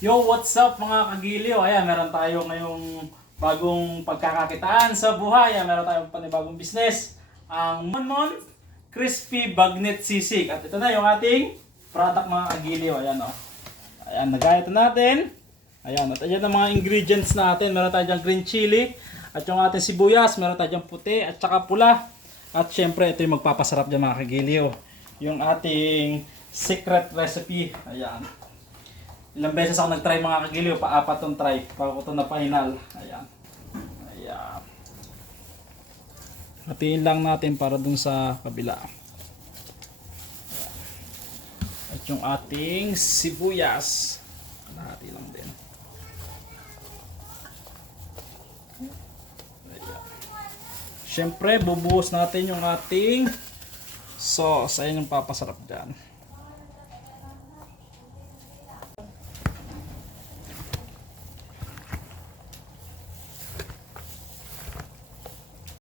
Yo, what's up mga kagiliw? Ayan, meron tayo ngayong bagong pagkakakitaan sa buhay. Ayan, meron tayong panibagong business. Ang Monmon Crispy Bagnet Sisig. At ito na yung ating product mga kagiliw. Ayan o. Ayan, nagaya ito natin. Ayan, at ayan ang mga ingredients natin. Meron tayo dyan green chili. At yung ating sibuyas, meron tayo dyan puti at saka pula. At syempre, ito yung magpapasarap dyan mga kagiliw. Yung ating secret recipe. Ayan. Ilang beses ako nag-try mga kagiliw, pa-apat tong try bago ko ito na final. Ayan. Ayan. Hatiin lang natin para dun sa kabila. Ayan. At yung ating sibuyas. Hati lang din. Ayan. Siyempre, bubuhos natin yung ating sauce. Ayan yung papasarap dyan.